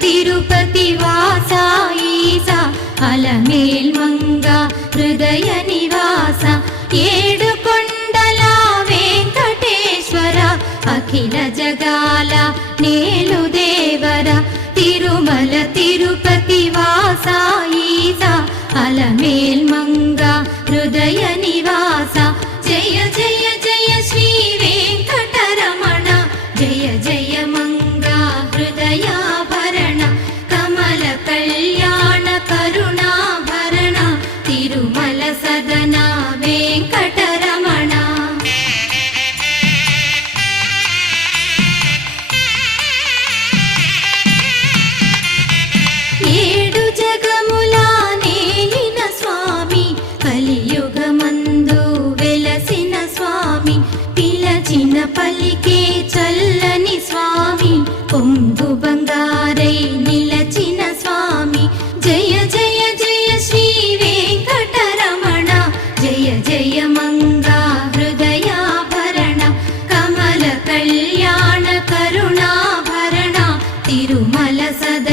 తిరుపతి వాస ఈస అలమేల్ మంగ హృదయ నివాస ఏడు కొండల వెంకటేశ్వర అఖిల జగాల నేలు దేవర తిరుమల తిరుపతి వాస ఈస అలమేల్ మంగ హృదయ నివాస జయ జయ జయ శ్రీ వెంకటరమణ జయ జయ మంగ హృదయాభరణ కమల కళ్యాణ కరుణాభరణ తిరుమల సదన వెంకటరమణ. ఏడు జగముల నేలిన స్వామి కలియుగమందు వెలసిన స్వామి పిలచిన పలికే చల్లని స్వామి పొంగు బంగారై నిలచిన స్వామి జయ జయ జయ శ్రీ వెంకటరమణ జయ జయ మంగా హృదయాభరణ కమల కళ్యాణ కరుణాభరణ తిరుమల సద